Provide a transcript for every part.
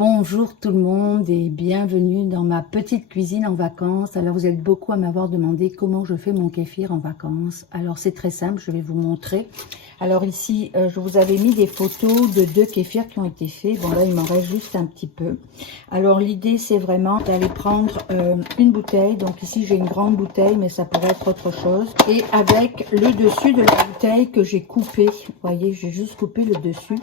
Bonjour tout le monde et bienvenue dans ma petite cuisine en vacances. Alors vous êtes beaucoup à m'avoir demandé comment je fais mon kéfir en vacances. Alors c'est très simple, je vais vous montrer. Alors ici, je vous avais mis des photos de 2 kéfirs qui ont été faits. Bon là, il m'en reste juste un petit peu. Alors l'idée, c'est vraiment d'aller prendre une bouteille. Donc ici, j'ai une grande bouteille, mais ça pourrait être autre chose. Et avec le dessus de la bouteille que j'ai coupé. Vous voyez, j'ai juste coupé le dessus.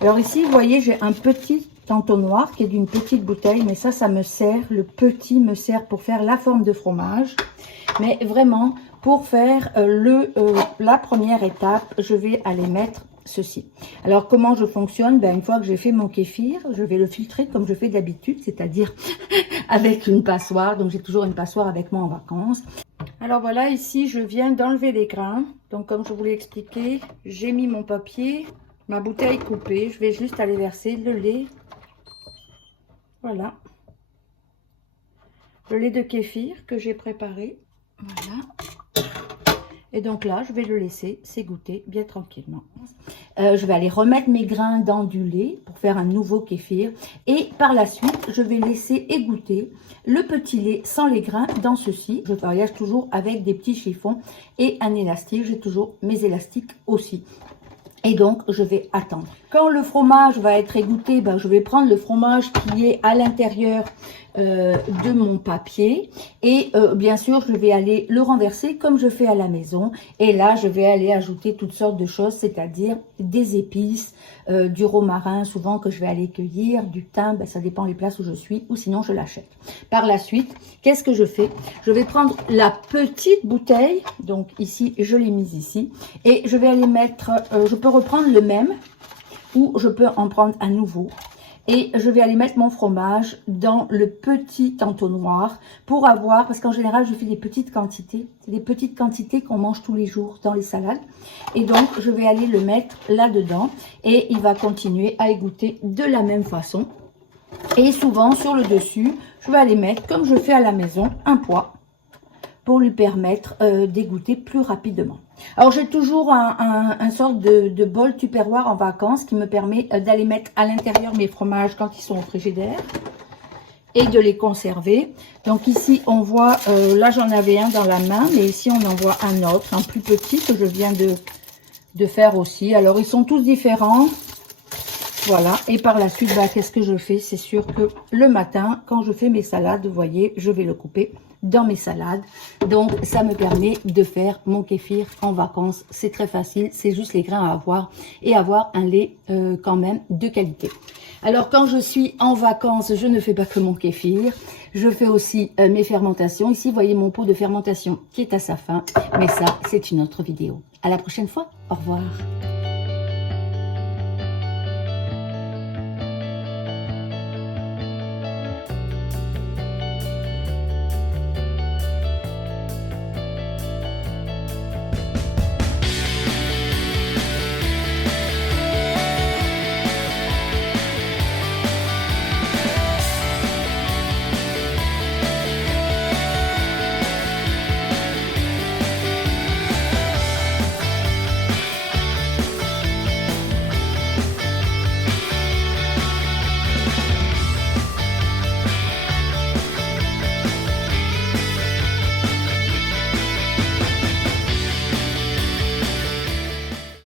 Alors ici, vous voyez, j'ai un petit entonnoir qui est d'une petite bouteille, mais ça me sert, le petit me sert pour faire la forme de fromage. Mais vraiment, pour faire la première étape, je vais aller mettre ceci. Alors, comment je fonctionne? Une fois que j'ai fait mon kéfir, je vais le filtrer comme je fais d'habitude, c'est-à-dire avec une passoire. Donc, j'ai toujours une passoire avec moi en vacances. Alors voilà, ici, je viens d'enlever les grains. Donc, comme je vous l'ai expliqué, j'ai mis mon papier, ma bouteille coupée. Je vais juste aller verser le lait. Voilà. Le lait de kéfir que j'ai préparé. Voilà. Et donc là, je vais le laisser s'égoutter bien tranquillement. Je vais aller remettre mes grains dans du lait pour faire un nouveau kéfir. Et par la suite, je vais laisser égoutter le petit lait sans les grains dans ceci. Je voyage toujours avec des petits chiffons et un élastique. J'ai toujours mes élastiques aussi. Et donc, je vais attendre. Quand le fromage va être égoutté, je vais prendre le fromage qui est à l'intérieur de mon papier. Et bien sûr, je vais aller le renverser comme je fais à la maison. Et là, je vais aller ajouter toutes sortes de choses, c'est-à-dire des épices, du romarin, souvent que je vais aller cueillir, du thym, ça dépend les places où je suis, ou sinon je l'achète. Par la suite, qu'est-ce que je fais? Je vais prendre la petite bouteille, donc ici, je l'ai mise ici, et je vais aller mettre, je peux reprendre le même, ou je peux en prendre un nouveau. Et je vais aller mettre mon fromage dans le petit entonnoir pour avoir, parce qu'en général, je fais des petites quantités. C'est des petites quantités qu'on mange tous les jours dans les salades. Et donc, je vais aller le mettre là-dedans et il va continuer à égoutter de la même façon. Et souvent, sur le dessus, je vais aller mettre, comme je fais à la maison, un pois pour lui permettre d'égoutter plus rapidement. Alors, j'ai toujours un sorte de bol tupperware en vacances qui me permet d'aller mettre à l'intérieur mes fromages quand ils sont au frigidaire et de les conserver. Donc ici, on voit, là j'en avais un dans la main, mais ici on en voit un autre, un plus petit que je viens de faire aussi. Alors, ils sont tous différents. Voilà, et par la suite, qu'est-ce que je fais? C'est sûr que le matin, quand je fais mes salades, vous voyez, je vais le couper dans mes salades. Donc, ça me permet de faire mon kéfir en vacances. C'est très facile, c'est juste les grains à avoir et avoir un lait quand même de qualité. Alors, quand je suis en vacances, je ne fais pas que mon kéfir. Je fais aussi mes fermentations. Ici, vous voyez mon pot de fermentation qui est à sa fin. Mais ça, c'est une autre vidéo. À la prochaine fois. Au revoir.